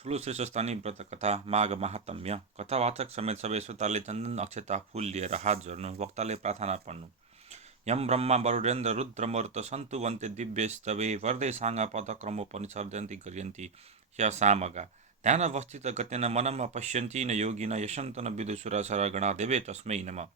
ठुलो श्रेष्ठ स्थानीय व्रत कथा माघ महात्म्य कथावाचक समेत सबै श्रोताले चन्दन अक्षता फूल लिएर हात जोड्नु, वक्ताले प्रार्थना पढ्नु। यम ब्रह्मा वरुणेन्द्र रुद्र मरुत सन्तु वन्ते दिव्यस्तवे वरदे साङ्गा पदक्रमो परिसर्जन्ति गर्यन्ति ह्य सामगा ध्यानवस्थित गतेन मनम पश्यन्ति न योगिन यशन्तन विदुषुरा सरगणा देवे तस्मै नमः।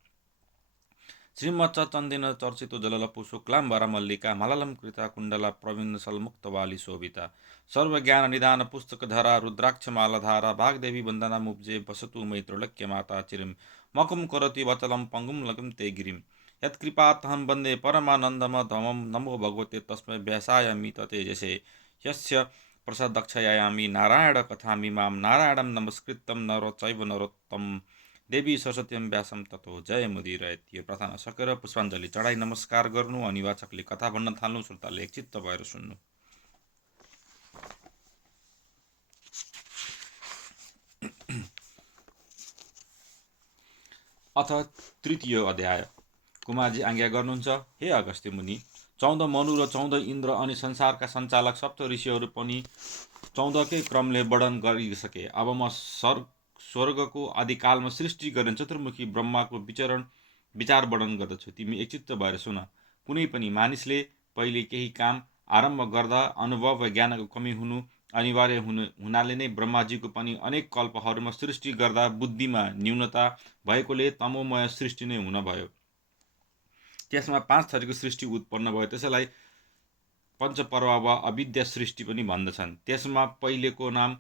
श्रीमच्च चन्देन चर्चितो जललपु शुक्लाम्बर मल्लिका मललम कृता कुण्डला प्रवीण सलमुक्तवाली शोभिता सर्वज्ञान निदान पुस्तकधरा रुद्राक्ष मालाधारा भागदेवी वन्दना मुब्जे वसतु मै त्रैलोक्य माता चिरिम मकुम करोति वचलम पंगुम लगम ते गिरिम यत्कृपात्तहं वन्दे परमानन्दम धमं नमो भगवते तस्मै व्यासाय तेजसे यस्य प्रसादक्षयामि नारायण कथामिमां नारायणं नमस्कृतं नरचैव नरोत्तम देवी सरस्वतीम व्यासम ततो जय मुदिरयत। यो प्रार्थना सकेर पुष्पाञ्जली चढाई नमस्कार गर्नु अनि वाचकले कथा भन्न थाल्नु, श्रोताले एकचित्त भएर सुन्नु। अथ तृतीय अध्याय। कुमारजी आज्ञा गर्नुहुन्छ, हे अगस्त्य मुनि, 14 मनु र 14 इन्द्र अनि संसारका सञ्चालक सप्त ऋषिहरू पनि 14कै क्रमले वर्णन गरिसके। अब म स्वर्गको आदिकालमा सृष्टि गर्ने चतुर्मुखी ब्रह्माको विचार वर्णन गर्दछु। तिमी एकचित्त भएर सुन। कुनै पनि मानिसले पहिले केही काम आरम्भ गर्दा अनुभव वा ज्ञानको कमी हुनु अनिवार्य हुनाले नै ब्रह्माजीको पनि अनेक कल्पहरूमा सृष्टि गर्दा बुद्धिमा न्यूनता भएकोले तमोमय सृष्टि नै हुन भयो। त्यसमा 5 थरीको सृष्टि उत्पन्न भयो। त्यसैलाई पञ्चपर्व वा अविद्या सृष्टि पनि भन्दछन्। त्यसमा पहिलेको नाम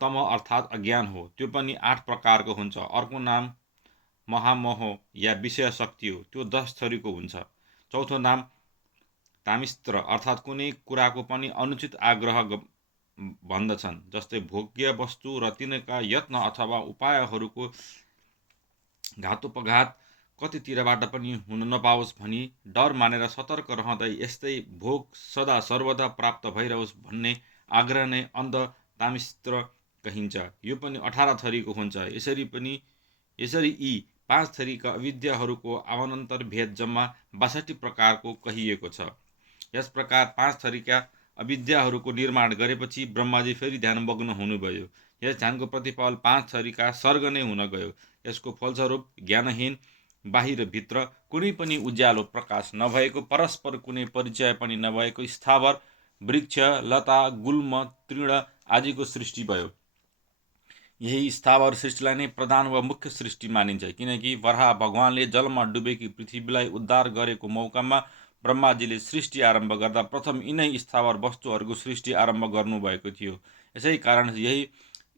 तम अर्थात् अज्ञान हो, त्यो पनि 8 प्रकारको हुन्छ। अर्को नाम महामोह या विषय शक्ति हो, त्यो 10 थरीको हुन्छ। चौथो नाम तामिस्त्र अर्थात् कुनै कुराको पनि अनुचित आग्रह भन्दछन्, जस्तै भोग्य वस्तु र तिनका यत्न अथवा उपायहरूको घातोपघात कतितिरबाट पनि हुन नपाओस् भनी डर मानेर सतर्क रहँदै यस्तै भोग सदा सर्वदा प्राप्त भइरहोस् भन्ने आग्रह नै अन्ध तामिस्त्र कहिन्छ। यो पनि 18 थरीको हुन्छ। यसरी यी 5 थरीका अविद्याहरूको अवान्तर भेद जम्मा 62 प्रकारको कहिएको छ। यस प्रकार 5 थरीका अविद्याहरूको निर्माण गरेपछि ब्रह्माजी फेरि ध्यानमग्न हुनुभयो। यस ध्यानको प्रतिफल 5 थरीका सर्ग नै हुन गयो। यसको फलस्वरूप ज्ञानहीन बाहिर भित्र कुनै पनि उज्यालो प्रकाश नभएको, परस्पर कुनै परिचय पनि नभएको स्थावर वृक्ष लता गुल्म तृण आदिको सृष्टि भयो। यही स्थावर सृष्टिलाई नै प्रधान वा मुख्य सृष्टि मानिन्छ, किनकि वराह भगवानले जलमा डुबेकी पृथ्वीलाई उद्धार गरेको मौकामा ब्रह्माजीले सृष्टि आरम्भ गर्दा प्रथम यिनै स्थावर वस्तुहरूको सृष्टि आरम्भ गर्नुभएको थियो। यसै कारण यही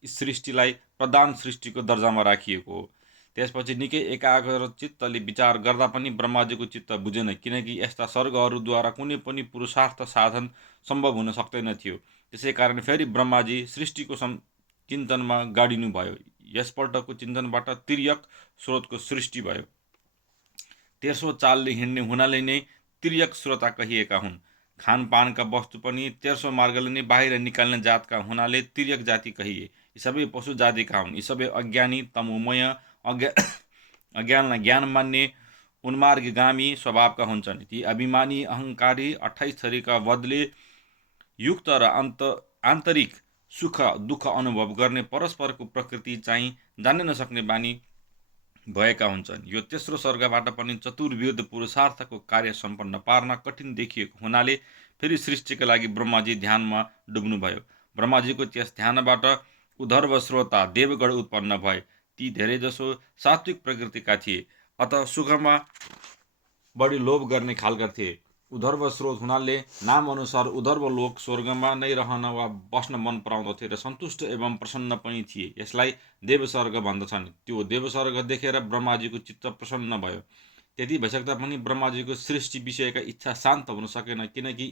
सृष्टिलाई प्रधान सृष्टिको दर्जामा राखिएको हो। त्यसपछि निकै एकाग्र चित्तले विचार गर्दा पनि ब्रह्माजीको चित्त बुझेन, किनकि यस्ता सर्गहरूद्वारा कुनै पनि पुरुषार्थ साधन सम्भव हुन सक्दैन थियो। त्यसै कारण फेरि ब्रह्माजी सृष्टिको चिन्तनमा गाडिनु भयो। यसपल्टको चिन्तनबाट तिर्यक स्रोतको सृष्टि भयो। तेर्सो चालले हिँड्ने हुनाले नै तिर्यक स्रोता कहिएका हुन्। खानपानका वस्तु पनि तेर्सो मार्गले नै बाहिर निकाल्ने जातका हुनाले तिर्यक जाति कहिए। यी सबै पशु जातिका हुन्। यी सबै अज्ञानी तमोमय अज्ञानलाई ज्ञान मान्ने उन्मार्गगामी स्वभावका हुन्छन्। ती अभिमानी अहङ्कारी 28 थरीका बदले युक्त र आन्तरिक सुख दुःख अनुभव गर्ने, परस्परको प्रकृति चाहिँ जान्न नसक्ने बानी भएका हुन्छन्। यो तेस्रो सर्गबाट पनि चतुर्विध पुरुषार्थको कार्य सम्पन्न पार्न कठिन देखिएको हुनाले फेरि सृष्टिका लागि ब्रह्माजी ध्यानमा डुब्नुभयो। ब्रह्माजीको त्यस ध्यानबाट उद्धर्व श्रोता देवगण उत्पन्न भए। ती धेरैजसो सात्विक प्रकृतिका थिए, अत सुखमा बढी लोभ गर्ने खालका थिए। उद्धर्व स्रोत हुनाले नाम अनुसार उद्धर्व लोक स्वर्गमा नै रहन वा बस्न मन पराउँदथे र सन्तुष्ट एवं प्रसन्न पनि थिए। यसलाई देवस्वर्ग भन्दछन्। त्यो देवस्वर्ग देखेर ब्रह्माजीको चित्त प्रसन्न भयो। त्यति भइसक्दा पनि ब्रह्माजीको सृष्टि विषयका इच्छा शान्त हुन सकेन, किनकि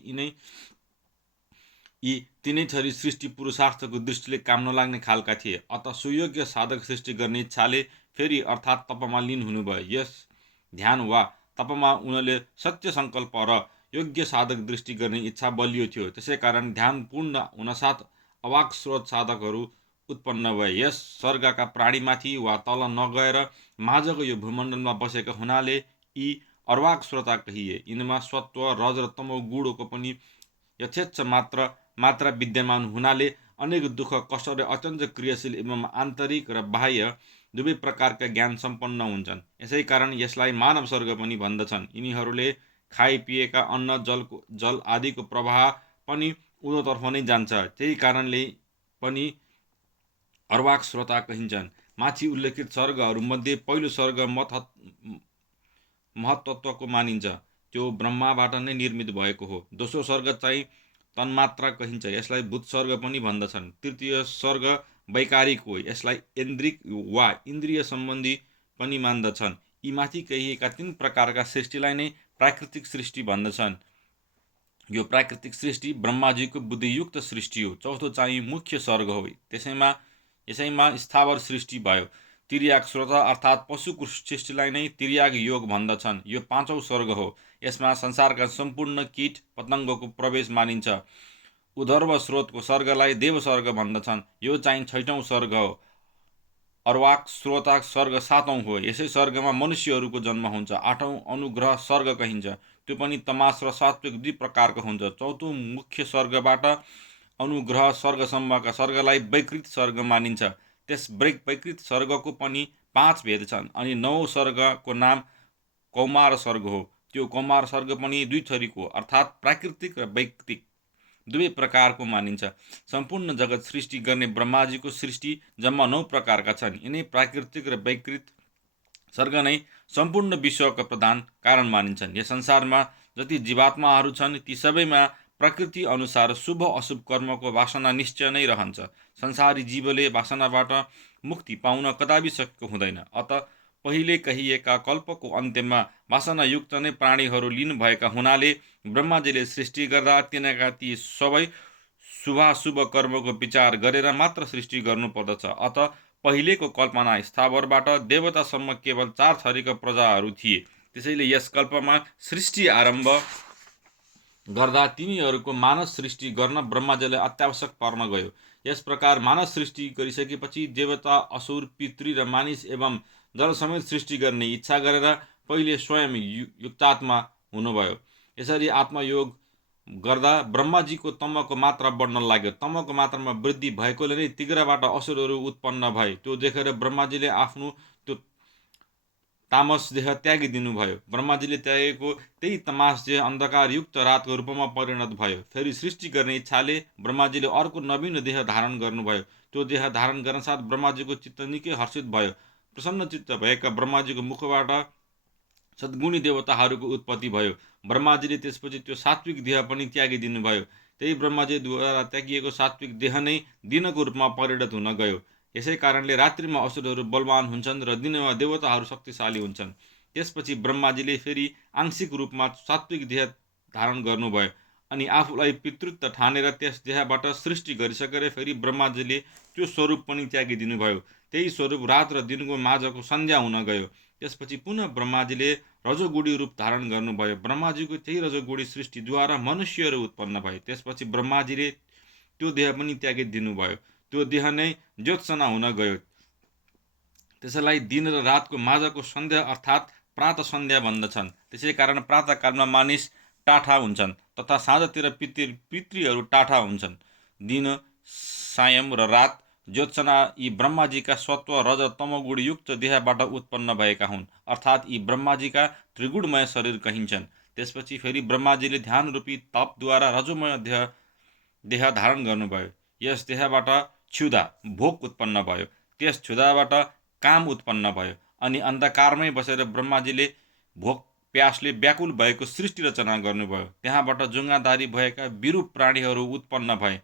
यी तिनै थरी सृष्टि पुरुषार्थको दृष्टिले काम नलाग्ने खालका थिए। अत सुयोग्य साधक सृष्टि गर्ने इच्छाले फेरि अर्थात् तपमा लीन हुनुभयो। यस ध्यान वा तपमा उनले सत्य सङ्कल्प र योग्य साधक दृष्टि गर्ने इच्छा बलियो थियो। त्यसै कारण ध्यान पूर्ण हुनसाथ अवाक स्रोत साधकहरू उत्पन्न भए। यस स्वर्गका प्राणीमाथि वा तल नगएर माझको यो भूमण्डलमा बसेका हुनाले यी अर्वाक स्रोता कहिए। यिनमा सत्व रज र तमो गुणको पनि यथेच्छ मात्रा विद्यमान हुनाले अनेक दुःख कष्ट र अत्यन्त क्रियाशील एवं आन्तरिक र बाह्य दुवै प्रकारका ज्ञान सम्पन्न हुन्छन्। यसै कारण यसलाई मानव स्वर्ग पनि भन्दछन्। यिनीहरूले खाइपिएका अन्न जल आदिको प्रवाह पनि उँधोतर्फ नै जान्छ। त्यही कारणले पनि अर्वाक श्रोता कहिन्छन्। माथि उल्लेखित स्वर्गहरूमध्ये पहिलो स्वर्ग महत्त्वको मानिन्छ, त्यो ब्रह्माबाट नै निर्मित भएको हो। दोस्रो स्वर्ग चाहिँ तन्मात्रा कहिन्छ, यसलाई भूत स्वर्ग पनि भन्दछन्। तृतीय स्वर्ग वैकारिक हो, यसलाई ऐन्द्रिक वा इन्द्रिय सम्बन्धी पनि मान्दछन्। यी माथि कहिएका 3 प्रकारका सृष्टिलाई नै प्राकृतिक सृष्टि भन्दछन्। यो प्राकृतिक सृष्टि ब्रह्माजीको बुद्धियुक्त सृष्टि हो। चौथो चाहिँ मुख्य स्वर्ग हो, यसैमा स्थावर सृष्टि भयो। तिर्याग श्रोता अर्थात् पशुको सृष्टिलाई नै तिर्याग योग भन्दछन्। यो 5औं स्वर्ग हो, यसमा संसारका सम्पूर्ण कीट पतङ्गको प्रवेश मानिन्छ। उधर्व स्रोतको स्वर्गलाई देव स्वर्ग भन्दछन्। यो चाहिँ 6औं स्वर्ग हो। अर्वाक श्रोता स्वर्ग 7औं हो, यसै स्वर्गमा मनुष्यहरूको जन्म हुन्छ। 8औं अनुग्रह स्वर्ग कहिन्छ, त्यो पनि तमास र सात्विक 2 प्रकारको हुन्छ। चौथो मुख्य स्वर्गबाट अनुग्रह स्वर्गसम्मका स्वर्गलाई वैकृत स्वर्ग मानिन्छ। त्यस वैकृत स्वर्गको पनि 5 भेद छन्। अनि 9औं स्वर्गको नाम कौमार स्वर्ग हो। त्यो कौमार स्वर्ग पनि 2 थरीको अर्थात् प्राकृतिक र वैकृतिक दुवै प्रकारको मानिन्छ। सम्पूर्ण जगत सृष्टि गर्ने ब्रह्माजीको सृष्टि जम्मा 9 प्रकारका छन्। यिनै प्राकृतिक र वैकृत स्वर्ग नै सम्पूर्ण विश्वका प्रधान कारण मानिन्छन्। यस संसारमा जति जीवात्माहरू छन् ती सबैमा प्रकृति अनुसार शुभ अशुभ कर्मको वासना निश्चय नै रहन्छ। संसारी जीवले वासनाबाट मुक्ति पाउन कदापि सकेको हुँदैन। अत पहिले कहिएका कल्पको अन्त्यमा वासनायुक्त नै प्राणीहरू लिनुभएका हुनाले ब्रह्माजीले सृष्टि गर्दा तिनका ती सबै शुभाशुभ कर्मको विचार गरेर मात्र सृष्टि गर्नुपर्दछ। अत पहिलेको कल्पना स्थावरबाट देवतासम्म केवल 4 थरीका प्रजाहरू थिए। त्यसैले यस कल्पमा सृष्टि आरम्भ गर्दा तिनीहरूको मानव सृष्टि गर्न ब्रह्माजीलाई अत्यावश्यक पर्न गयो। यस प्रकार मानव सृष्टि गरिसकेपछि देवता, असुर, पितृ र मानिस एवं जल समेत सृष्टि गर्ने इच्छा गरेर पहिले स्वयं युक्तात्मा हुनुभयो। यसरी आत्मयोग गर्दा ब्रह्माजीको तमको मात्रा बढ्न लाग्यो। तमको मात्रामा वृद्धि भएकोले नै तिग्राबाट असुरहरू उत्पन्न भए। त्यो देखेर ब्रह्माजीले आफ्नो त्यो तामस देह त्यागिदिनु भयो। ब्रह्माजीले त्यागेको त्यही तमास देह अन्धकारयुक्त रातको रूपमा परिणत भयो। फेरि सृष्टि गर्ने इच्छाले ब्रह्माजीले अर्को नवीन देह धारण गर्नुभयो। त्यो देह धारण गर्नसाथ ब्रह्माजीको चित्त निकै हर्षित भयो। प्रसन्न चित्त भएका ब्रह्माजीको मुखबाट सद्गुणी देवताहरूको उत्पत्ति भयो। ब्रह्माजीले त्यसपछि त्यो सात्विक देह पनि त्यागिदिनु भयो। त्यही ब्रह्माजीद्वारा त्यागिएको सात्विक देह नै दिनको रूपमा परिणत हुन गयो। यसै कारणले रात्रिमा असुरहरू बलवान हुन्छन् र दिनमा देवताहरू शक्तिशाली हुन्छन्। त्यसपछि ब्रह्माजीले फेरि आंशिक रूपमा सात्विक देह धारण गर्नुभयो अनि आफूलाई पितृत्व ठानेर त्यस देहबाट सृष्टि गरिसकेर फेरि ब्रह्माजीले त्यो स्वरूप पनि त्यागिदिनु भयो। त्यही स्वरूप रात र दिनको माझको सन्ध्या हुन गयो। त्यसपछि पुनः ब्रह्माजीले रजोगुणी रूप धारण गर्नुभयो। ब्रह्माजीको त्यही रजोगुणी सृष्टिद्वारा मनुष्यहरू उत्पन्न भए। त्यसपछि ब्रह्माजीले त्यो देह पनि त्यागिदिनु भयो। त्यो देह नै ज्योत्सना हुन गयो। त्यसैलाई दिन र रातको माझको सन्ध्या अर्थात् प्रातः सन्ध्या भन्दछन्। त्यसै कारण प्रातःकालमा मानिस टाठा हुन्छन् तथा साँझतिर पितृहरू टाठा हुन्छन्। दिन, सायं र रात ज्योत्सना यी ब्रह्माजीका सत्व रज तमगुणयुक्त देहबाट उत्पन्न भएका हुन्, अर्थात् यी ब्रह्माजीका त्रिगुणमय शरीर कहिन्छन्। त्यसपछि फेरि ब्रह्माजीले ध्यान रूपी तपद्वारा रजोमय देह धारण गर्नुभयो। यस देहबाट क्षुधा भोक उत्पन्न भयो। त्यस क्षुधाबाट काम उत्पन्न भयो अनि अन्धकारमै बसेर ब्रह्माजीले भोक प्यासले व्याकुल भएको सृष्टि रचना गर्नुभयो। त्यहाँबाट जुङ्गाधारी भएका विरूप प्राणीहरू उत्पन्न भए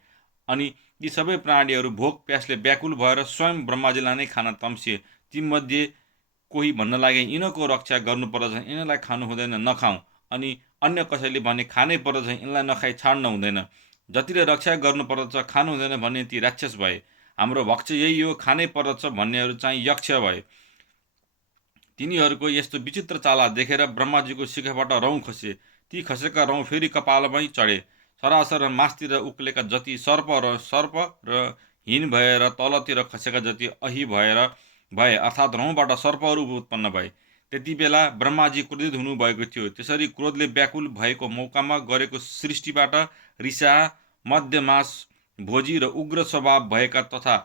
अनि यी सबै प्राणीहरू भोक प्यासले व्याकुल भएर स्वयं ब्रह्माजीलाई नै खान तम्सिए। तीमध्ये कोही भन्न लागे यिनको रक्षा गर्नुपर्दछ, यिनीलाई खानु हुँदैन, नखाउँ। अनि अन्य कसैले भने खानै पर्दछ, यिनलाई नखाई छाड्न हुँदैन। जतिले रक्षा गर्नुपर्दछ खानु हुँदैन भन्ने ती राक्षस भए। हाम्रो भक्ष्य यही हो, खानै पर्दछ भन्नेहरू चाहिँ यक्ष भए। तिनीहरूको यस्तो विचित्र चाला देखेर ब्रह्माजीको शिखबाट रौँ खसे। ती खसेका रौँ फेरि कपालमै चढे। सरासर मासतिर उक्लेका जति सर्प र हिन भएर तलतिर खसेका जति अही भए अर्थात् रौँबाट सर्पहरू उत्पन्न भए। त्यति बेला ब्रह्माजी क्रोधित हुनुभएको थियो। त्यसरी क्रोधले व्याकुल भएको मौकामा गरेको सृष्टिबाट रिसा मध्यमास भोजी र उग्र स्वभाव भएका तथा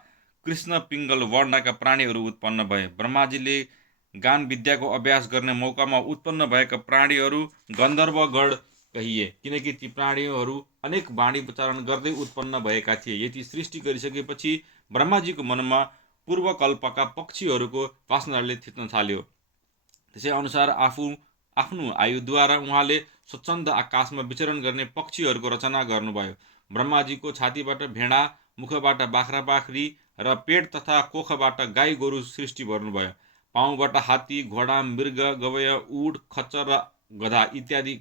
कृष्ण पिङ्गल वर्णका प्राणीहरू उत्पन्न भए। ब्रह्माजीले गान विद्याको अभ्यास गर्ने मौकामा उत्पन्न भएका प्राणीहरू गन्धर्वगण कहिए, किनकि ती प्राणीहरू अनेक वाणी उच्चारण गर्दै उत्पन्न भएका थिए। यति सृष्टि गरिसकेपछि ब्रह्माजीको मनमा पूर्वकल्पका पक्षीहरूको वासनाले थिच्न थाल्यो। त्यसै अनुसार आफ्नो आयुद्वारा उहाँले स्वच्छन्द आकाशमा विचरण गर्ने पक्षीहरूको रचना गर्नुभयो। ब्रह्माजीको छातीबाट भेडा, मुखबाट बाख्रा बाख्री र पेट तथा कोखबाट गाई गोरु सृष्टि गर्नुभयो। पाउबाट हात्ती, घोडा, मृग, गवय, ऊँट, खच्चर र गधा इत्यादि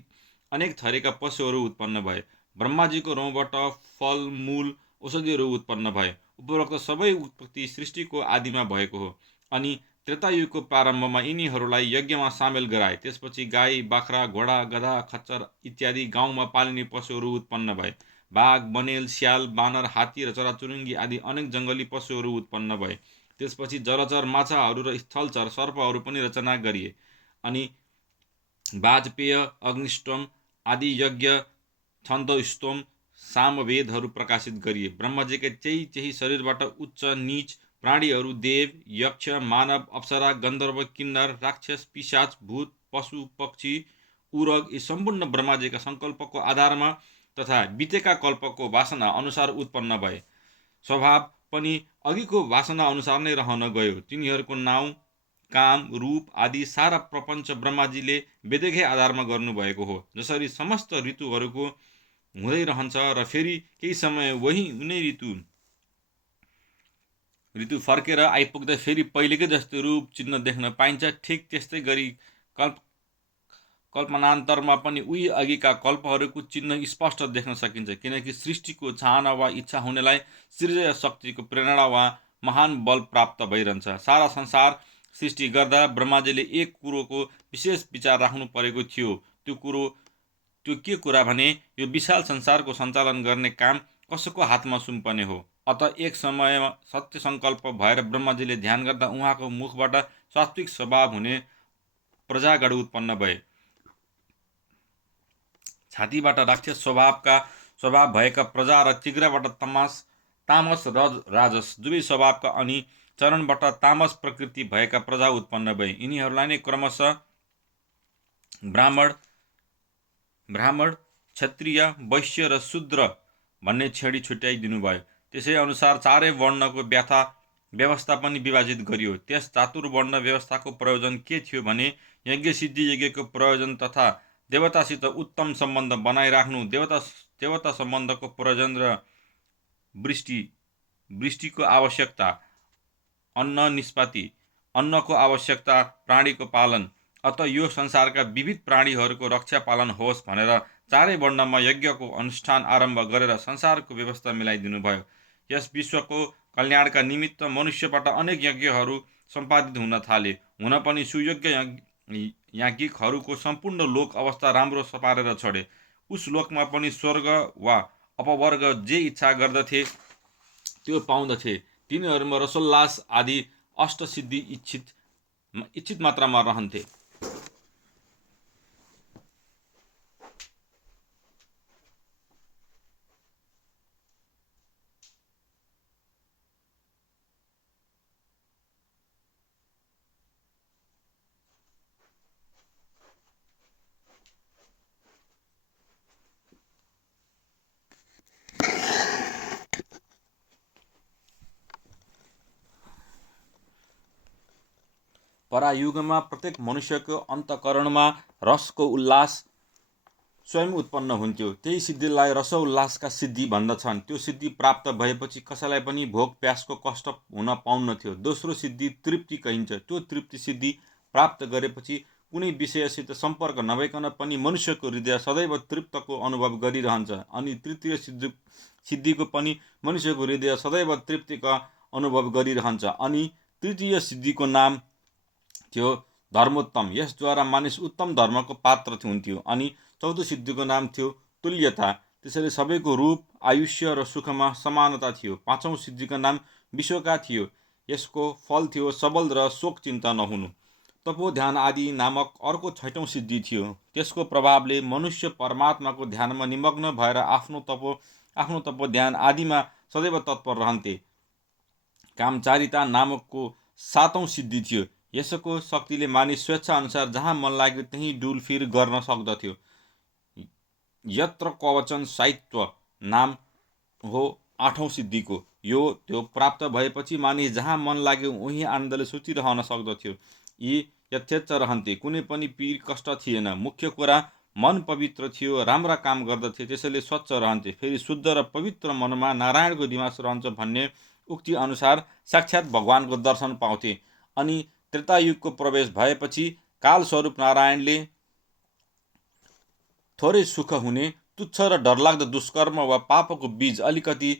अनेक थरीका पशुहरू उत्पन्न भए। ब्रह्माजीको रौँबाट फल, मूल, औषधिहरू उत्पन्न भए। उपरोक्त सबै उत्पत्ति सृष्टिको आदिमा भएको हो। अनि त्रेतायुगको प्रारम्भमा यिनीहरूलाई यज्ञमा सामेल गराए। त्यसपछि गाई, बाख्रा, घोडा, गधा, खच्चर इत्यादि गाउँमा पालिने पशुहरू उत्पन्न भए। बाघ, बनेल, स्याल, बानर, हात्ती र चराचुरुङ्गी आदि अनेक जङ्गली पशुहरू उत्पन्न भए। त्यसपछि जलचर, माछाहरू र स्थलचर सर्पहरू पनि रचना गरिए। अनि वाजपेय, अग्निष्टोम आदि यज्ञ, छन्दोस्तोम, सामवेदहरू प्रकाशित गरिए। ब्रह्माजीका त्यही शरीरबाट उच्च नीच प्राणीहरू, देव, यक्ष, मानव, अप्सरा, गन्धर्व, किन्नर, राक्षस, पिशाच, भूत, पशु, पक्षी, उरग यी सम्पूर्ण ब्रह्माजीका सङ्कल्पको आधारमा तथा बितेका कल्पको वासना अनुसार उत्पन्न भए। स्वभाव पनि अघिको वासना अनुसार नै रहन गयो। तिनीहरूको नाउँ, काम, रूप आदि सारा प्रपञ्च ब्रह्माजीले वेदकै आधारमा गर्नुभएको हो। जसरी समस्त ऋतुहरूको हुँदै रहन्छ र फेरि केही समय उनै ऋतु फर्केर आइपुग्दा फेरि पहिलेकै जस्तो रूप चिन्ह देख्न पाइन्छ। ठिक त्यस्तै गरी कल्पनान्तरमा पनि उही अघिका कल्पहरूको चिन्ह स्पष्ट देख्न सकिन्छ, किनकि सृष्टिको चाहना वा इच्छा हुनेलाई सृजय शक्तिको प्रेरणा वा महान बल प्राप्त भइरहन्छ। सारा संसार सृष्टि गर्दा ब्रह्माजीले एक कुरोको विशेष विचार राख्नु परेको थियो। त्यो के कुरा भने यो विशाल संसारको सञ्चालन गर्ने काम कसको हातमा सुम्पने हो। अत एक समयमा सत्य सङ्कल्प भएर ब्रह्माजीले ध्यान गर्दा उहाँको मुखबाट सात्विक स्वभाव हुने प्रजागण उत्पन्न भए। छातीबाट राक्षस स्वभाव भएका प्रजा र तिग्राबाट तामस र राजस दुवै स्वभावका अनि चरणबाट तामस प्रकृति भएका प्रजा उत्पन्न भए। यिनीहरूलाई नै क्रमशः ब्राह्मण, क्षत्रिय, वैश्य र शूद्र भन्ने छेडी छुट्याइदिनु भयो। त्यसै अनुसार चारै वर्णको व्यवस्था पनि विभाजित गरियो। त्यस चातुर्वर्ण व्यवस्थाको प्रयोजन के थियो भने यज्ञसिद्धि यज्ञको प्रयोजन तथा देवतासित उत्तम सम्बन्ध बनाइराख्नु, देवता सम्बन्धको प्रयोजन र वृष्टिको आवश्यकता, अन्न निष्पत्ति, अन्नको आवश्यकता, प्राणीको पालन। अत यो संसारका विविध प्राणीहरूको रक्षा पालन होस् भनेर चारै वर्णमा यज्ञको अनुष्ठान आरम्भ गरेर संसारको व्यवस्था मिलाइदिनु भयो। यस विश्वको कल्याणका निमित्त मनुष्यबाट अनेक यज्ञहरू सम्पादित हुन थाले। हुन पनि सुयोग्य याज्ञिकहरूको सम्पूर्ण लोक अवस्था राम्रो सपारेर छोडे। उस लोकमा पनि स्वर्ग वा अपवर्ग जे इच्छा गर्दथे त्यो पाउँदथे। तिनीहरूमा रसोल्लास आदि अष्टसिद्धि इच्छित मात्रामा रहन्थे। परायुगमा प्रत्येक मनुष्यको अन्तःकरणमा रसको उल्लास स्वयं उत्पन्न हुन्थ्यो। त्यही सिद्धिलाई रसोल्लासका सिद्धि भन्दछन्। त्यो सिद्धि प्राप्त भएपछि कसैलाई पनि भोक प्यासको कष्ट हुन पाउन्नथ्यो। दोस्रो सिद्धि तृप्ति कहिन्छ। त्यो तृप्ति सिद्धि प्राप्त गरेपछि कुनै विषयसित सम्पर्क नभइकन पनि मनुष्यको हृदय सदैव तृप्तको अनुभव गरिरहन्छ। अनि तृतीय सिद्धिको पनि मनुष्यको हृदय सदैव तृप्तिका अनुभव गरिरहन्छ। अनि तृतीय सिद्धिको नाम थियो धर्मोत्तम। यसद्वारा मानिस उत्तम धर्मको पात्र हुन्थ्यो। अनि चौथो सिद्धिको नाम थियो तुल्यता। त्यसैले सबैको रूप, आयुष्य र सुखमा समानता थियो। पाँचौँ सिद्धिको नाम विश्वका थियो। यसको फल थियो सबल र शोक चिन्ता नहुनु। तपो ध्यान आदि नामक अर्को छैटौँ सिद्धि थियो। त्यसको प्रभावले मनुष्य परमात्माको ध्यानमा निमग्न भएर आफ्नो तपो ध्यान आदिमा सदैव तत्पर रहन्थे। कामचारिता नामकको 7औं सिद्धि थियो। यसको शक्तिले मानिस स्वेच्छा अनुसार जहाँ मन लाग्यो त्यहीँ डुलफिर गर्न सक्दथ्यो। यत्र कवचन साहित्य नाम हो 8औं सिद्धिको। यो त्यो प्राप्त भएपछि मानिस जहाँ मन लाग्यो उहीँ आनन्दले सुतिरहन सक्दथ्यो। यी यथेच्छ रहन्थे, कुनै पनि पीर कष्ट थिएन। मुख्य कुरा मन पवित्र थियो, राम्रा काम गर्दथे, त्यसैले स्वच्छ रहन्थे। फेरि शुद्ध र पवित्र मनमा नारायणको निवास रहन्छ भन्ने उक्ति अनुसार साक्षात् भगवानको दर्शन पाउँथे। अनि त्रेतायुगको प्रवेश भएपछि कालस्वरूप नारायणले थोरै सुख हुने, तुच्छ र डरलाग्दो दुष्कर्म वा पापको बीज अलिकति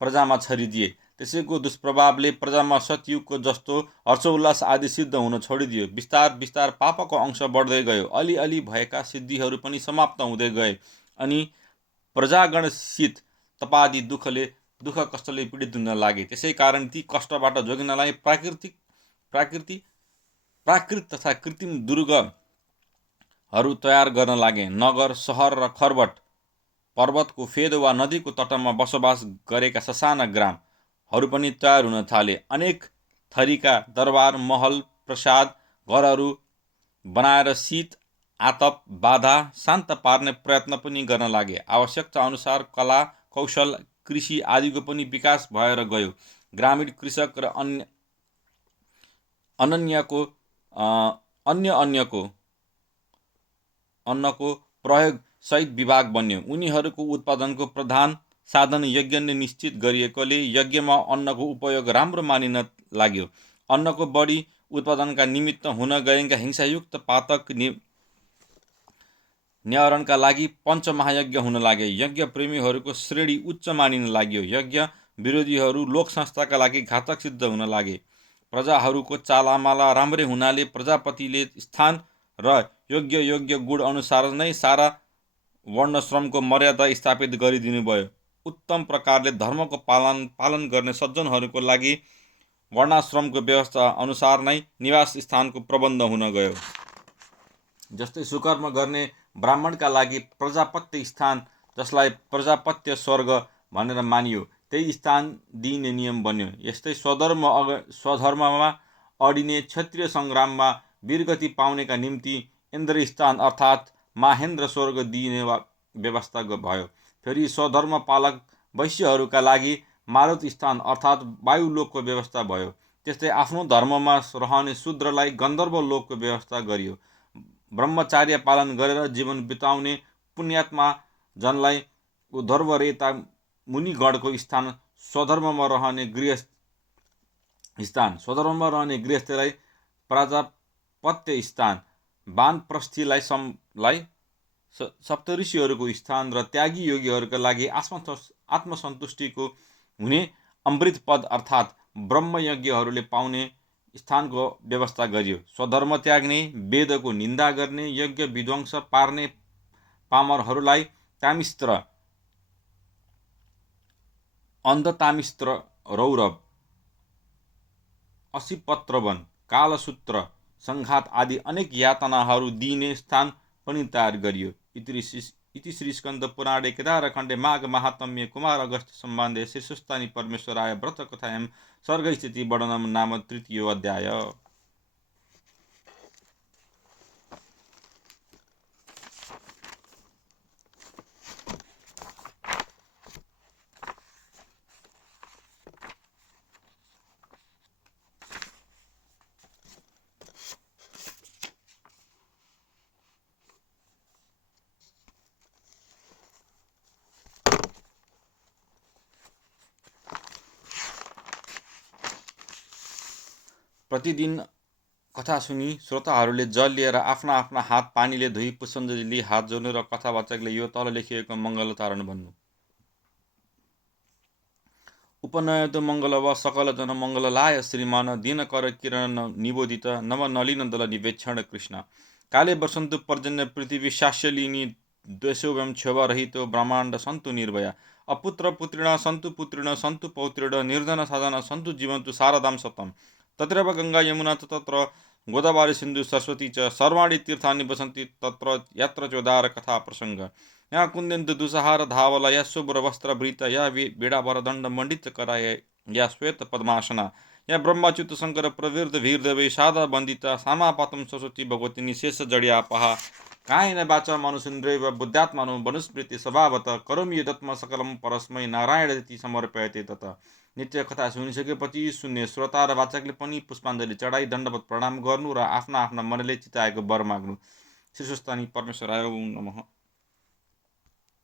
प्रजामा छरिदिए। त्यसैको दुष्प्रभावले प्रजामा सतयुगको जस्तो हर्षोल्लास आदि सिद्ध हुन छोडिदियो। बिस्तार बिस्तार पापको अंश बढ्दै गयो। अलिअलि भएका सिद्धिहरू पनि समाप्त हुँदै गए अनि प्रजागण शीत तपादि दुःख कष्टले पीडित हुन लागे। त्यसै कारण ती कष्टबाट जोगिनलाई प्राकृत तथा कृत्रिम दुर्गहरू तयार गर्न लागे। नगर, सहर र खर्बट, पर्वतको फेद वा नदीको तटमा बसोबास गरेका ससाना ग्रामहरू पनि तयार हुन थाले। अनेक थरीका दरबार, महल, प्रसाद, घरहरू बनाएर शीत, आतप, बाधा शान्त पार्ने प्रयत्न पनि गर्न लागे। आवश्यकता अनुसार कला, कौशल, कृषि आदिको पनि विकास भएर गयो। ग्रामीण कृषक र अन्नको प्रयोग सहित विभाग बन्यो। उनीहरूको उत्पादनको प्रधान साधन यज्ञ नै निश्चित गरिएकोले यज्ञमा अन्नको उपयोग राम्रो मानिन लाग्यो। अन्नको बढी उत्पादनका निमित्त हुन गएका हिंसायुक्त पातक न्यारणका लागि पञ्चमहायज्ञ हुन लागे। यज्ञ प्रेमीहरूको श्रेणी उच्च मानिन लाग्यो। यज्ञ विरोधीहरू लोक संस्थाका लागि घातक सिद्ध हुन लागे। प्रजाहरूको चालामाला राम्रै हुनाले प्रजापतिले स्थान र योग्य गुण अनुसार नै सारा वर्णश्रमको मर्यादा स्थापित गरिदिनुभयो। उत्तम प्रकारले धर्मको पालन गर्ने सज्जनहरूको लागि वर्णाश्रमको व्यवस्था अनुसार नै निवास स्थानको प्रबन्ध हुन गयो। जस्तै सुकर्म गर्ने ब्राह्मणका लागि प्रजापत्य स्थान, जसलाई प्रजापत्य स्वर्ग भनेर मानियो, त्यही स्थान दिइने नियम बन्यो। यस्तै स्वधर्ममा अडिने क्षत्रिय सङ्ग्राममा वीरगति पाउनेका निम्ति इन्द्रस्थान अर्थात् माहेन्द्र स्वर्ग दिइने व्यवस्था भयो। फेरि स्वधर्म पालक वैश्यहरूका लागि मारुत स्थान अर्थात् वायुलोकको व्यवस्था भयो। त्यस्तै आफ्नो धर्ममा रहने शूद्रलाई गन्धर्व लोकको व्यवस्था गरियो। ब्रह्मचार्य पालन गरेर जीवन बिताउने पुण्यात्मा जनलाई उद्धर्वरेता मुनिगणको स्थान, स्वधर्ममा रहने गृहस्थलाई प्राजापत्य स्थान, वानप्रस्थीलाई सप्तऋषिहरूको स्थान र त्यागी योगीहरूका लागि आत्मसन्तुष्टिको हुने अमृत पद अर्थात् ब्रह्मयज्ञहरूले पाउने स्थानको व्यवस्था गरियो। स्वधर्म त्याग्ने, वेदको निन्दा गर्ने, यज्ञ विध्वंस पार्ने पामरहरूलाई तामिस्त्र, अन्धतामिस्त्र, रौरव, असिपत्रवन, कालसूत्र, सङ्घात आदि अनेक यातनाहरू दिइने स्थान पनि तयार गरियो। इति श्री स्कन्द पुराणे केदारखण्डे माघ महात्म्ये कुमार अगस्त्य सम्बन्धे श्रीसुस्तानि परमेश्वराय व्रतकथायां सर्गस्थिति वर्णनम नाम तृतीयो अध्याय। प्रतिदिन कथा सुनि श्रोताहरूले जल लिएर आफ्ना आफ्ना हात पानीले धोई पुष्पाञ्जली हात जोड्नु र कथावाचकले यो तल लेखिएको मङ्गलोच्चारण भन्नु। उपनयतो मङ्गलव सकल जन मङ्गललाय श्रीमान दिनकर किरण निबोधित नव नलिन दल निवेक्षण कृष्ण काले वर्षन्तु पर्जन्य पृथ्वी शास्यलिनी द्वेषोभ्यम क्षोभ रहितो ब्रह्माण्ड सन्तु निर्भया अपुत्र पुत्रिण सन्तु पौत्रिण निर्धन साधन सन्तु जीवन्तु शारदां सतम तत्रैव गंगा यमुना तत्र गोदावरी सिन्धु सरस्वती च सर्वाणि तीर्थानि वसन्ति तत्र यत्र चोदार कथा प्रसंग या कुन्दन्त दुसहार धावला या शुभ्र वस्त्रवृत या वीणावर दण्ड मण्डित कराय या श्वेत पद्मासना या ब्रह्मच्युत शङ्कर प्रवृद्ध वीरदेवै सादा वन्दिता सामापातं सरस्वती भगवती निशेष जड्यापहा कायेन वाचा मनुषेन्द्रियैव बुद्ध्यात्मनो मनुस्मृति स्वभावत करोमि यदत्म सकलं परस्मै नारायणति समर्पयते तत। नित्य कथा सुनिसकेपछि सुन्ने श्रोता र वाचकले पनि पुष्पाञ्जली चढाई दण्डवत प्रणाम गर्नु र आफ्ना आफ्ना मनले चिताएको वर माग्नु। श्री स्वस्तानी परमेश्वराय नमः।